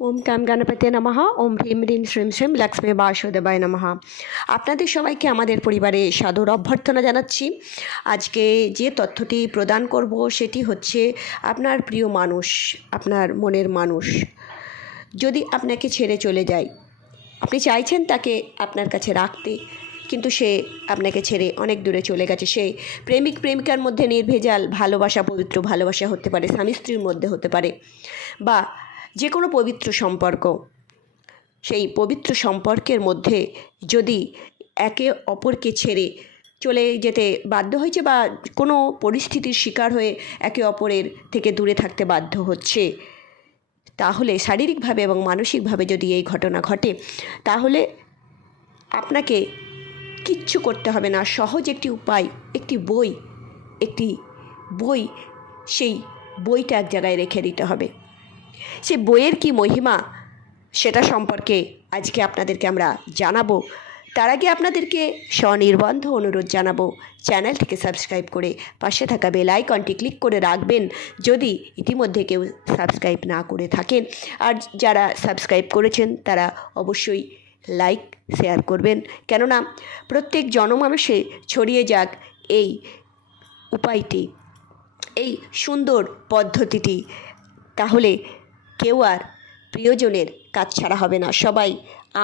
ওম কাম গণপতি নমঃ। ওম ভীম হ্রিম শ্রীম শ্রীম লক্ষ্মী বাসুদেবায় নমঃ। আপনাদের সবাইকে আমাদের পরিবারে সাদর অভ্যর্থনা জানাচ্ছি। আজকে যে তথ্যটি প্রদান করব সেটি হচ্ছে আপনার প্রিয় মানুষ, আপনার মনের মানুষ। যদি আপনাকে ছেড়ে চলে যায়, আপনি চাইছেন তাকে আপনার কাছে রাখতে, কিন্তু সে আপনাকে ছেড়ে অনেক দূরে চলে গেছে। সে প্রেমিক, প্রেমিকার মধ্যে নির্ভেজাল, ভালোবাসা, পবিত্র ভালোবাসা হতে পারে, স্বামী স্ত্রীর মধ্যে হতে পারে, বা যে কোনো পবিত্র সম্পর্ক। সেই পবিত্র সম্পর্কের মধ্যে যদি একে অপরকে ছেড়ে চলে যেতে বাধ্য হয়েছে বা কোনো পরিস্থিতির শিকার হয়ে একে অপরের থেকে দূরে থাকতে বাধ্য হচ্ছে, তাহলে শারীরিকভাবে এবং মানসিকভাবে যদি এই ঘটনা ঘটে, তাহলে আপনাকে কিচ্ছু করতে হবে না। সহজ একটি উপায়, একটি বই একটি বই, সেই বইটা এক জায়গায় রেখে দিতে হবে। সে বইয়ের কি মহিমা সেটা সম্পর্কে আজকে আপনাদেরকে আমরা জানাব। তার আগে আপনাদেরকে স্বনির্বন্ধ অনুরোধ জানাব। চ্যানেলটিকে সাবস্ক্রাইব করে পাশে থাকা বেল আইকনটি ক্লিক করে রাখবেন যদি ইতিমধ্যে কেউ সাবস্ক্রাইব না করে থাকেন। আর যারা সাবস্ক্রাইব করেছেন তারা অবশ্যই লাইক, শেয়ার করবেন। কেননা প্রত্যেক জনমানুষে ছড়িয়ে যাক এই উপায়টি, এই সুন্দর পদ্ধতিটি। তাহলে কেউ আর প্রিয়জনের কাজ ছাড়া হবে না। সবাই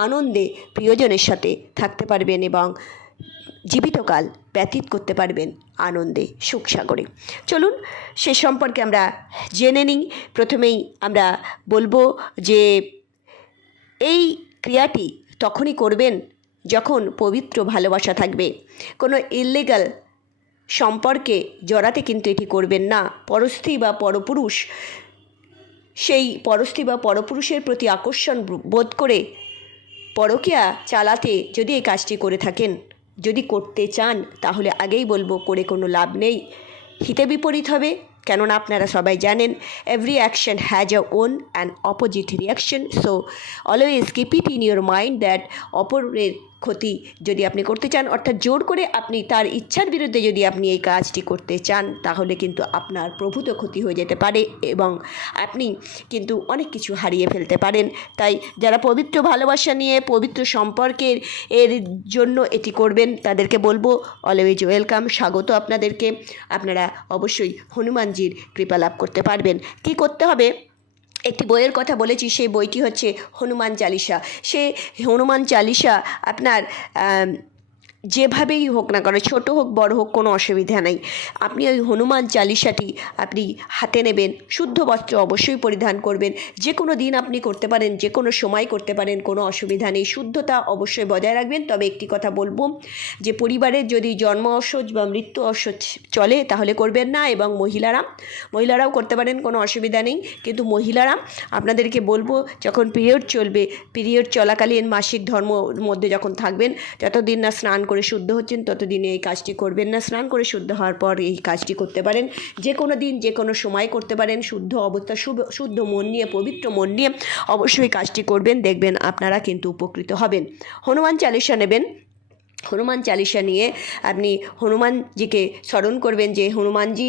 আনন্দে প্রিয়জনের সাথে থাকতে পারবেন এবং জীবিতকাল ব্যতীত করতে পারবেন আনন্দে সুখসাগরে চলুন, সে সম্পর্কে আমরা জেনে নিই। প্রথমেই আমরা বলব যে এই ক্রিয়াটি তখনই করবেন যখন পবিত্র ভালোবাসা থাকবে। কোনো ইললিগাল সম্পর্কে জড়াতে কিন্তু এটি করবেন না। পরস্থী বা পরপুরুষ সেই পরস্থি বা পরপুরুষের প্রতি আকর্ষণ বোধ করে পরকিয়া চালাতে যদি এই কাজটি করে থাকেন, যদি করতে চান, তাহলে আগেই বলব, করে কোনো লাভ নেই। হিতে বিপরীত হবে, কেননা আপনারা সবাই জানেন every action has a on and opposite reaction so always keep it in your mind that অপরের ক্ষতি যদি আপনি করতে চান, অর্থাৎ জোর করে আপনি তার ইচ্ছার বিরুদ্ধে যদি আপনি এই কাজটি করতে চান, তাহলে কিন্তু আপনার প্রভূত ক্ষতি হয়ে যেতে পারে এবং আপনি কিন্তু অনেক কিছু হারিয়ে ফেলতে পারেন। তাই যারা পবিত্র ভালোবাসা নিয়ে পবিত্র সম্পর্কের এর জন্য এটি করবেন, তাদেরকে বলব অলওয়েজ ওয়েলকাম স্বাগত আপনাদেরকে। আপনারা অবশ্যই হনুমানজির কৃপা লাভ করতে পারবেন। কি করতে হবে? একটি বইয়ের কথা বলেছি সেই বইটি হচ্ছে হনুমান চালিসা। সে হনুমান চালিসা আপনার যেভাবেই হোক না কেন, ছোটো হোক, বড় হোক, কোনো অসুবিধা নেই। আপনি ওই হনুমান চালিসাটি আপনি হাতে নেবেন, শুদ্ধ বস্ত্র অবশ্যই পরিধান করবেন। যে কোনো দিন আপনি করতে পারেন যে কোনো সময় করতে পারেন, কোনো অসুবিধা নেই। শুদ্ধতা অবশ্যই বজায় রাখবেন। তবে একটি কথা বলব, যে পরিবারের যদি জন্ম অসহজ বা মৃত্যু অসহজ চলে, তাহলে করবেন না এবং মহিলারা, মহিলারাও করতে পারেন, কোনো অসুবিধা নেই। কিন্তু মহিলারা, আপনাদেরকে বলব, যখন পিরিয়ড চলবে, পিরিয়ড চলাকালীন মাসিক ধর্মর মধ্যে যখন থাকবেন, যতদিন না স্নান করে শুদ্ধ হচ্ছেন, ততদিনে এই কাজটি করবেন না। স্নান করে শুদ্ধ হওয়ার পর এই কাজটি করতে পারেন। যে কোনো দিন, যে কোনো সময় করতে পারেন। শুদ্ধ অবস্থা শুদ্ধ মন নিয়ে, পবিত্র মন নিয়ে অবশ্যই কাজটি করবেন। দেখবেন আপনারা কিন্তু উপকৃত হবেন। হনুমান চালিশা নেবেন। হনুমান চালিসা নিয়ে আপনি হনুমানজিকে স্মরণ করবেন যে, হনুমানজি,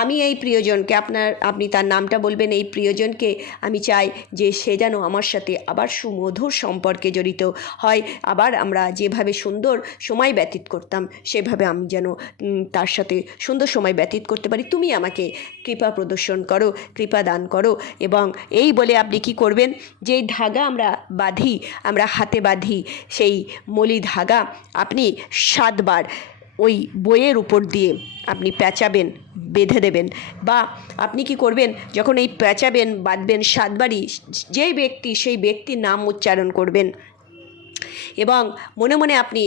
আমি এই প্রিয়জনকে আপনার, আপনি তার নামটা বলবেন, এই প্রিয়জনকে আমি চাই যে সে যেন আমার সাথে আবার সুমধুর সম্পর্কে জড়িত হয়। আবার আমরা যেভাবে সুন্দর সময় ব্যতীত করতাম, সেভাবে আমি যেন তার সাথে সুন্দর সময় ব্যতীত করতে পারি। তুমি আমাকে কৃপা প্রদর্শন করো, কৃপা দান করো এবং এই বলে আপনি কি করবেন? যেই ধাগা আমরা বাঁধি, আমরা হাতে বাঁধি, সেই মলি ধাগা আপনি সাতবার ওই বইয়ের উপর দিয়ে আপনি প্যাঁচাবেন, বেঁধে দেবেন। বা আপনি কি করবেন, যখন এই প্যাঁচাবেন, বাঁধবেন সাতবারই, যেই ব্যক্তি সেই ব্যক্তির নাম উচ্চারণ করবেন। এবং মনে মনে আপনি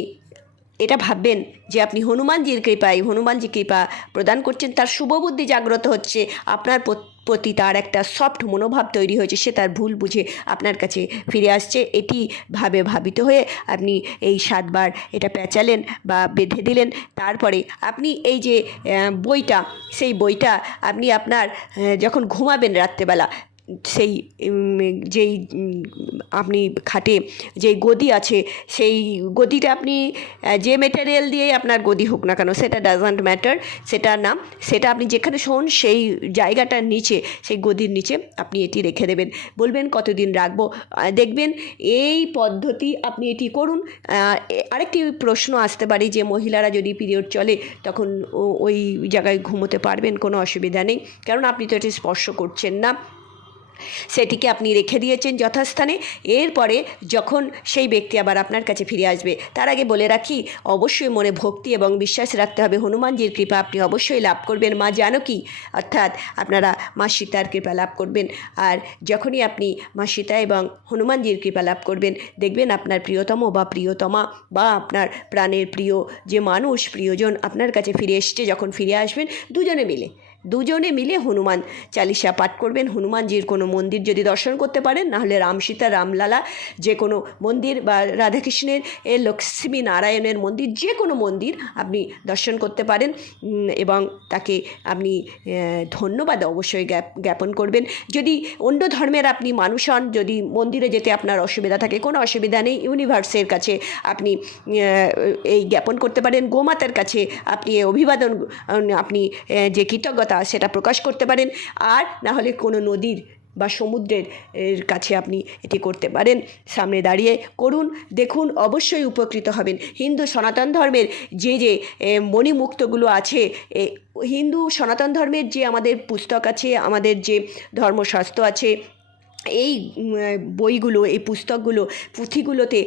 এটা ভাববেন যে আপনি হনুমানজির কৃপায়, হনুমানজি কৃপা প্রদান করছেন, তার শুভবুদ্ধি জাগ্রত হচ্ছে, আপনার প্রত- তার একটা সফট মনোভাব তৈরি হয়েছে, সে তার ভুল বুঝে আপনার কাছে ফিরে আসছে। এটি ভাবে ভাবিত হয়ে আপনি এই সাতবার এটা পেঁচালেন বা বেঁধে দিলেন। তারপরে আপনি এই যে বইটা, সেই বইটা আপনি আপনার যখন ঘুমাবেন রাত্রেবেলা সেই যেই আপনি খাটে যেই গদি আছে, সেই গদিটা আপনি যে মেটেরিয়াল দিয়ে আপনার গদি হোক না কেন, সেটা ডাজন্ট ম্যাটার সেটা না, সেটা আপনি যেখানে শোন, সেই জায়গাটার নিচে, সেই গদির নিচে আপনি এটি রেখে দেবেন। বলবেন, কতদিন রাখব? দেখবেন, এই পদ্ধতি আপনি এটি করুন। আরেকটি প্রশ্ন আসতে পারে যে, মহিলারা যদি পিরিয়ড চলে, তখন ওই জায়গায় ঘুমোতে পারবেন? কোনো অসুবিধা নেই। কারণ আপনি তো এটি স্পর্শ করছেন না। সেটিকে আপনি রেখে দিয়েছেন যথাস্থানে। এরপরে যখন সেই ব্যক্তি আবার আপনার কাছে ফিরে আসবে, তার আগে বলে রাখি, অবশ্যই মনে ভক্তি এবং বিশ্বাস রাখতে হবে। হনুমানজির কৃপা আপনি অবশ্যই লাভ করবেন। মা জানকী, অর্থাৎ আপনারা মা সীতার কৃপা লাভ করবেন। আর যখনই আপনি মা সীতা এবং হনুমানজির কৃপা লাভ করবেন, দেখবেন আপনার প্রিয়তম বা প্রিয়তমা বা আপনার প্রাণের প্রিয় যে মানুষ, প্রিয়জন আপনার কাছে ফিরে এসছে, যখন ফিরে আসবেন, দুজনে মিলে। দুজনে মিলে হনুমান চালিসা পাঠ করবেন। হনুমানজির কোনো মন্দির যদি দর্শন করতে পারেন, নাহলে রাম সীতা রামলালা যে কোনো মন্দির বা রাধাকৃষ্ণের, এ লক্ষ্মী নারায়ণের মন্দির, যে কোনো মন্দির আপনি দর্শন করতে পারেন এবং তাকে আপনি ধন্যবাদ অবশ্যই জ্ঞাপন করবেন। যদি অন্য ধর্মের আপনি মানুষ হন, যদি মন্দিরে যেতে আপনার অসুবিধা থাকে, কোনো অসুবিধা নেই, ইউনিভার্সের কাছে আপনি এই জ্ঞাপন করতে পারেন। গোমাতার কাছে আপনি অভিবাদন, আপনি যে কৃতজ্ঞতা সেটা প্রকাশ করতে পারেন। আর না হলে কোনো নদীর বা সমুদ্রের, এর কাছে আপনি এটি করতে পারেন। সামনে দাঁড়িয়ে করুন, দেখুন, অবশ্যই উপকৃত হবেন। হিন্দু সনাতন ধর্মের যে যে মণিমুক্তগুলো আছে হিন্দু সনাতন ধর্মের যে আমাদের পুস্তক আছে, আমাদের যে ধর্মশাস্ত্র আছে, এই বইগুলো, এই পুস্তকগুলো, পুঁথিগুলোতে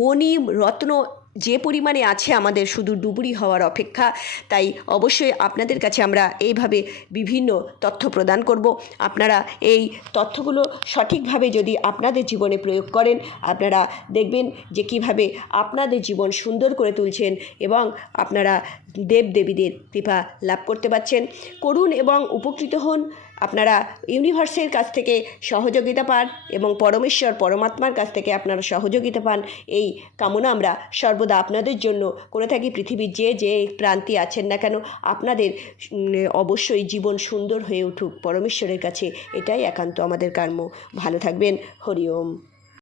মণি রত্ন যে পরিমাণে আছে আমাদের শুধু ডুবুরি হওয়ার অপেক্ষা, তাই অবশ্যই আপনাদের কাছে আমরা এইভাবে বিভিন্ন তথ্য প্রদান করব। আপনারা এই তথ্যগুলো সঠিকভাবে যদি আপনাদের জীবনে প্রয়োগ করেন, আপনারা দেখবেন যে কীভাবে আপনাদের জীবন সুন্দর করে তুলছেন এবং আপনারা দেব দেবীদের কৃপা লাভ করতে পারছেন। করুন এবং উপকৃত হন। আপনারা ইউনিভার্সের কাছ থেকে সহযোগিতা পান এবং পরমেশ্বর, পরমাত্মার কাছ থেকে আপনারা সহযোগিতা পান, এই কামনা আমরা সর্বদা আপনাদের জন্য করে থাকি। পৃথিবীর যে যে প্রান্তি আছেন না কেন, আপনাদের অবশ্যই জীবন সুন্দর হয়ে উঠুক। পরমেশ্বরের কাছে এটাই একান্ত আমাদের কর্ম ভালো থাকবেন। হরি ওম।